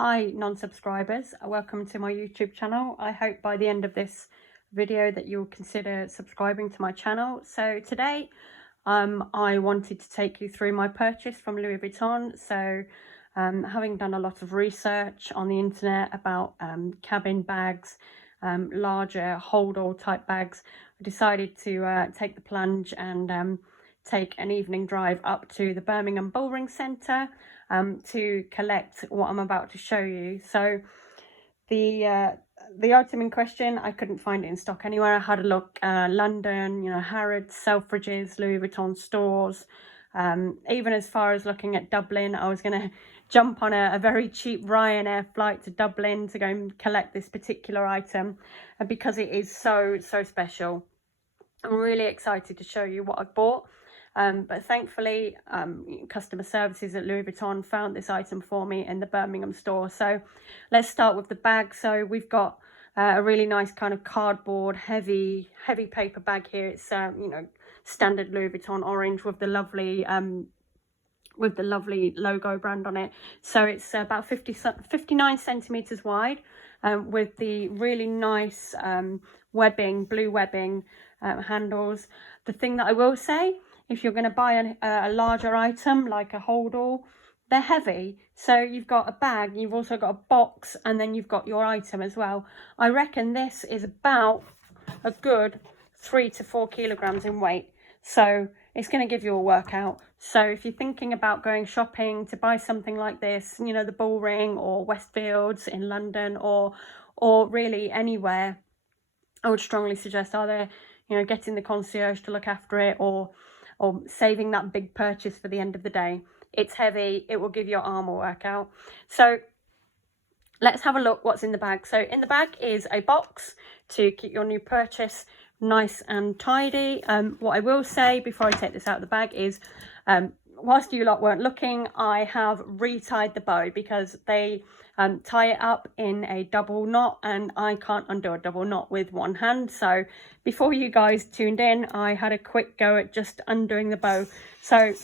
Hi non-subscribers, welcome to my YouTube channel. I hope by the end of this video that you'll consider subscribing to my channel. So today I wanted to take you through my purchase from Louis Vuitton. So having done a lot of research on the internet about cabin bags, larger hold-all type bags, I decided to take the plunge and take an evening drive up to the Birmingham Bullring Centre to collect what I'm about to show you. So the item in question, I couldn't find it in stock anywhere. I had a look, London, Harrods, Selfridges, Louis Vuitton stores, even as far as looking at Dublin. I was going to jump on a very cheap Ryanair flight to Dublin to go and collect this particular item, and because it is so special, I'm really excited to show you what I've bought. But thankfully, customer services at Louis Vuitton found this item for me in the Birmingham store. So let's start with the bag. So we've got a really nice kind of cardboard, heavy paper bag here. It's standard Louis Vuitton orange with the lovely logo brand on it. So it's about 59 centimeters wide, with the really nice webbing, blue webbing handles. The thing that I will say, if you're going to buy a larger item like a hold-all, they're heavy. So you've got a bag, you've also got a box, and then you've got your item as well. I reckon this is about a good 3 to 4 kilograms in weight. So it's going to give you a workout. So if you're thinking about going shopping to buy something like this, the Bullring or Westfields in London or really anywhere, I would strongly suggest either getting the concierge to look after it or saving that big purchase for the end of the day. It's heavy, it will give your arm a workout. So let's have a look what's in the bag. So in the bag is a box to keep your new purchase nice and tidy. What I will say before I take this out of the bag is, whilst you lot weren't looking, I have retied the bow because they tie it up in a double knot, and I can't undo a double knot with one hand. So before you guys tuned in, I had a quick go at just undoing the bow. So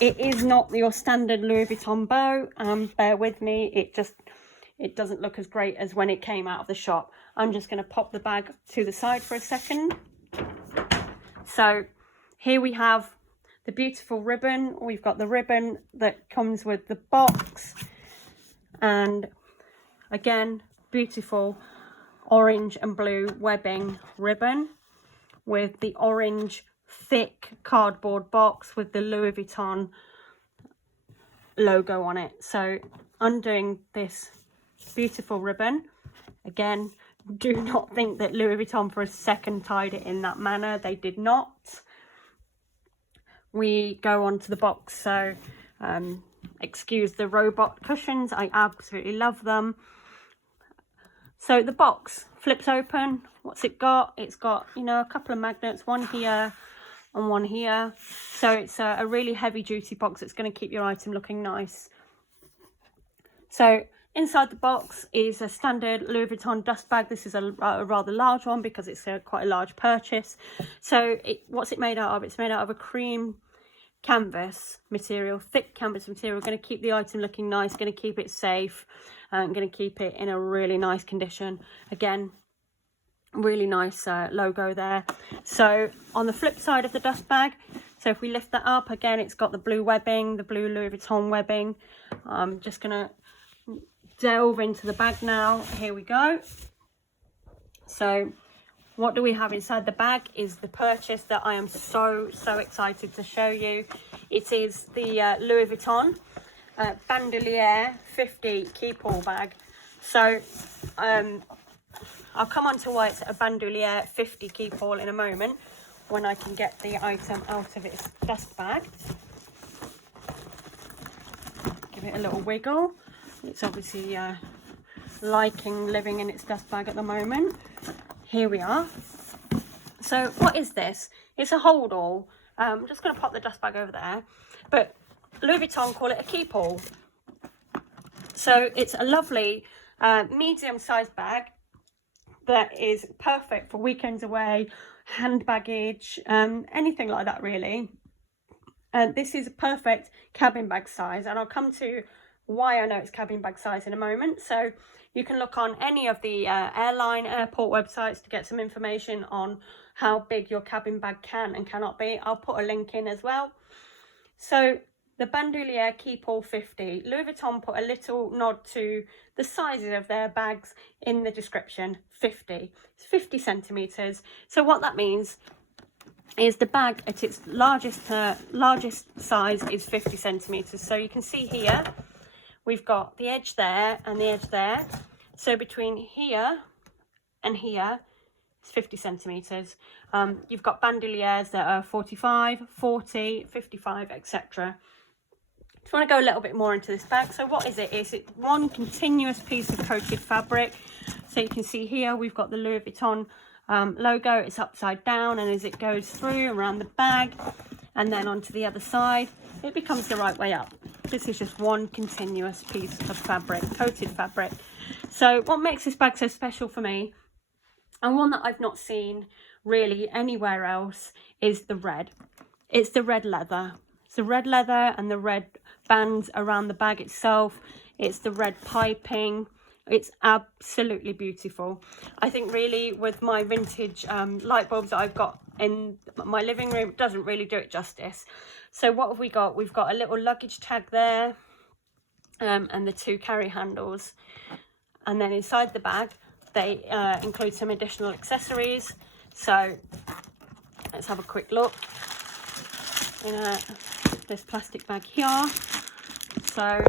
it is not your standard Louis Vuitton bow. Bear with me, it doesn't look as great as when it came out of the shop. I'm just going to pop the bag to the side for a second. So here we have the beautiful ribbon. We've got the ribbon that comes with the box, and again, beautiful orange and blue webbing ribbon with the orange thick cardboard box with the Louis Vuitton logo on it. So undoing this beautiful ribbon, again, do not think that Louis Vuitton for a second tied it in that manner. They did not. We go on to the box. So excuse the robot cushions, I absolutely love them. So the box flips open. What's it got? It's got a couple of magnets, one here and one here. So it's a really heavy duty box that's going to keep your item looking nice. So inside the box is a standard Louis Vuitton dust bag. This is a rather large one because it's quite a large purchase. So what's it made out of? It's made out of a cream canvas material, thick canvas material. Going to keep the item looking nice, going to keep it safe, and going to keep it in a really nice condition. Again, really nice logo there. So on the flip side of the dust bag, so if we lift that up, again, it's got the blue webbing, the blue Louis Vuitton webbing. I'm just going to delve into the bag now. Here we go. So what do we have inside the bag is the purchase that I am so excited to show you. It is the Louis Vuitton Bandouliere 50 Keepall bag. So I'll come on to why it's a Bandouliere 50 Keepall in a moment when I can get the item out of its dust bag. Give it a little wiggle. It's obviously liking living in its dust bag at the moment. Here we are. So what is this? It's a hold-all. I'm just going to pop the dust bag over there. But Louis Vuitton call it a Keepall. So it's a lovely medium-sized bag that is perfect for weekends away, hand baggage, anything like that really. This is a perfect cabin bag size, and I'll come to why I know it's cabin bag size in a moment. So you can look on any of the airport websites to get some information on how big your cabin bag can and cannot be. I'll put a link in as well. So the Bandouliere Keepall 50, Louis Vuitton put a little nod to the sizes of their bags in the description. 50, it's 50 centimeters. So what that means is the bag at its largest size is 50 centimeters. So you can see here we've got the edge there and the edge there. So between here and here is 50 centimeters. You've got bandoulières that are 45, 40, 55, etc. If you want to go a little bit more into this bag, so what is it? Is it one continuous piece of coated fabric? So you can see here we've got the Louis Vuitton logo. It's upside down, and as it goes through around the bag and then onto the other side, it becomes the right way up. This is just one continuous piece of fabric, coated fabric. So what makes this bag so special for me, and one that I've not seen really anywhere else, is the red. It's the red leather. It's the red leather and the red bands around the bag itself. It's the red piping. It's absolutely beautiful. I think really with my vintage light bulbs that I've got in my living room, it doesn't really do it justice. So what have we got? We've got a little luggage tag there, and the 2 carry handles. And then inside the bag, they include some additional accessories. So let's have a quick look in this plastic bag here. So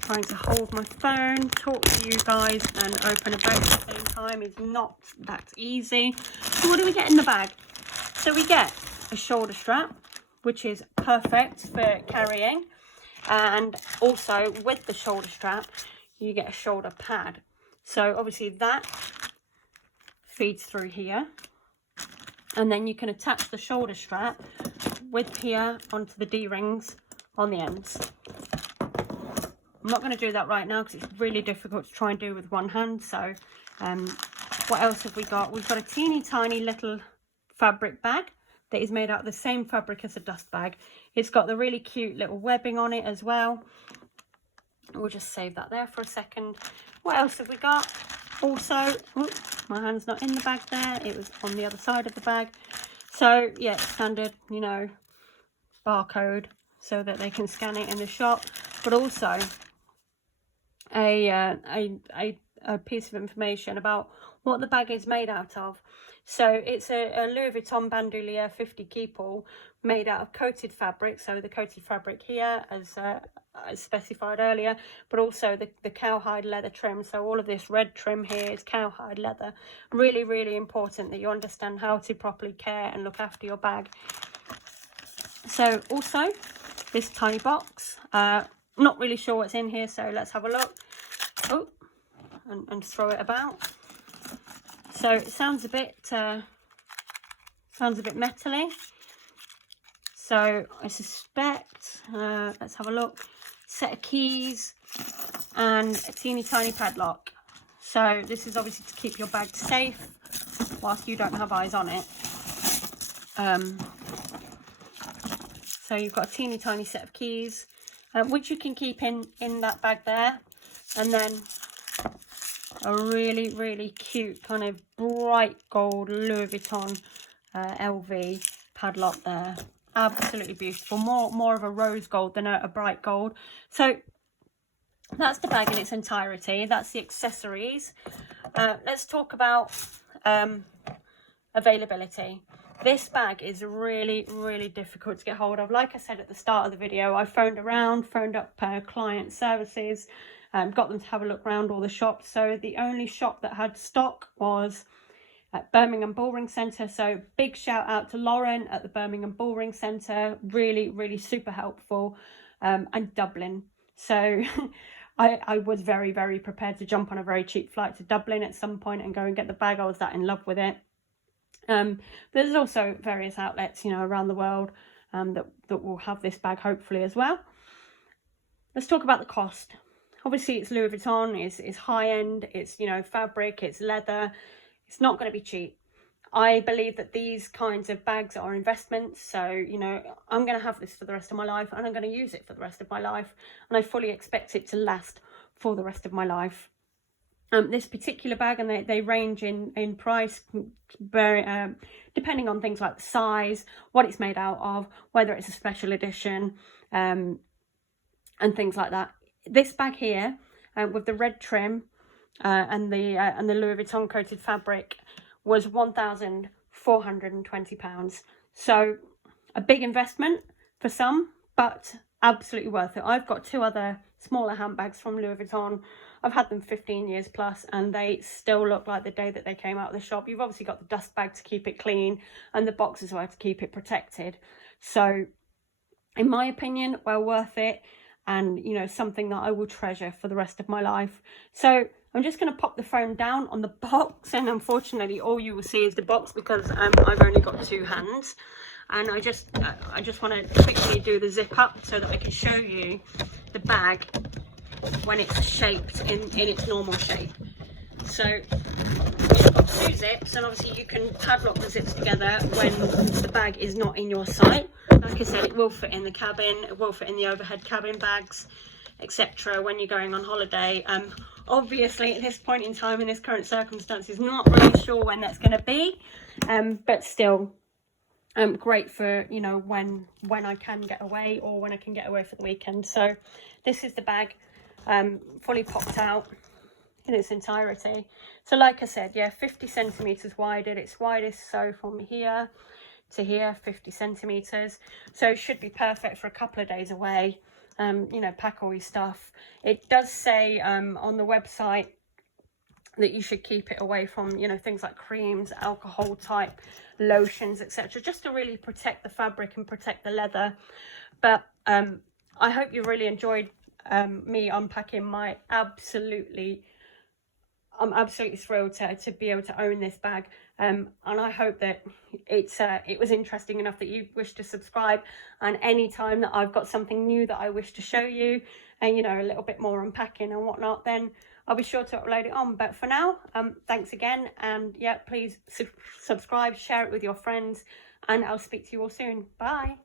trying to hold my phone, talk to you guys, and open a bag at the same time is not that easy. So what do we get in the bag? So we get a shoulder strap, which is perfect for carrying, and also with the shoulder strap you get a shoulder pad. So obviously that feeds through here, and then you can attach the shoulder strap with here onto the D-rings on the ends. I'm not going to do that right now because it's really difficult to try and do with one hand. So what else have we got? We've got a teeny tiny little fabric bag that is made out of the same fabric as a dust bag. It's got the really cute little webbing on it as well. We'll just save that there for a second. What else have we got? Also, my hand's not in the bag there. It was on the other side of the bag. So yeah, standard, you know, barcode so that they can scan it in the shop. But also a piece of information about what the bag is made out of. So it's a Louis Vuitton Bandouliere 50 Keepall made out of coated fabric. So the coated fabric here, as specified earlier, but also the cowhide leather trim. So all of this red trim here is cowhide leather. Really, really important that you understand how to properly care and look after your bag. So also this tiny box. Not really sure what's in here, so let's have a look. Oh, and throw it about. So it sounds a bit metally. So I suspect, let's have a look, set of keys and a teeny tiny padlock. So this is obviously to keep your bag safe whilst you don't have eyes on it. So you've got a teeny tiny set of keys, which you can keep in that bag there, and then a really, really cute kind of bright gold Louis Vuitton LV padlock there. Absolutely beautiful. More of a rose gold than a bright gold. So that's the bag in its entirety. That's the accessories. Let's talk about availability. This bag is really, really difficult to get hold of. Like I said at the start of the video, I phoned up client services, got them to have a look around all the shops. So the only shop that had stock was at Birmingham Bullring Centre. So big shout out to Lauren at the Birmingham Bullring Centre. Really, really super helpful. And Dublin. So I was very, very prepared to jump on a very cheap flight to Dublin at some point and go and get the bag. I was that in love with it. There's also various outlets, you know, around the world that will have this bag hopefully as well. Let's talk about the cost. Obviously it's Louis Vuitton, it's high end, it's, you know, fabric, it's leather. It's not going to be cheap. I believe that these kinds of bags are investments. So, you know, I'm going to have this for the rest of my life, and I'm going to use it for the rest of my life. And I fully expect it to last for the rest of my life. This particular bag, and they range in price, very depending on things like the size, what it's made out of, whether it's a special edition, and things like that. This bag here, with the red trim and the Louis Vuitton coated fabric, was £1,420. So a big investment for some, but absolutely worth it. I've got 2 other smaller handbags from Louis Vuitton. I've had them 15 years plus, and they still look like the day that they came out of the shop. You've obviously got the dust bag to keep it clean, and the box as well to keep it protected. So in my opinion, well worth it, and you know, something that I will treasure for the rest of my life. So I'm just going to pop the phone down on the box, and unfortunately all you will see is the box, because I've only got 2 hands, and I just want to quickly do the zip up so that I can show you the bag when it's shaped in its normal shape. So you've got 2 zips, and obviously you can padlock the zips together when the bag is not in your sight. Like I said, it will fit in the cabin, it will fit in the overhead cabin bags, etc. when you're going on holiday. Obviously at this point in time, in this current circumstances, not really sure when that's going to be, but still great for, you know, when I can get away, or when I can get away for the weekend. So this is the bag, fully popped out in its entirety. So like I said, yeah, 50 centimeters wide at its widest, so from here to here, 50 centimeters. So it should be perfect for a couple of days away. You know, pack all your stuff. It does say on the website that you should keep it away from, you know, things like creams, alcohol type lotions, etc., just to really protect the fabric and protect the leather. But I hope you really enjoyed me unpacking my I'm absolutely thrilled to be able to own this bag, and I hope that it was interesting enough that you wish to subscribe, and any time that I've got something new that I wish to show you, and you know, a little bit more unpacking and whatnot, then I'll be sure to upload it on. But for now, thanks again, and yeah, please subscribe, share it with your friends, and I'll speak to you all soon. Bye.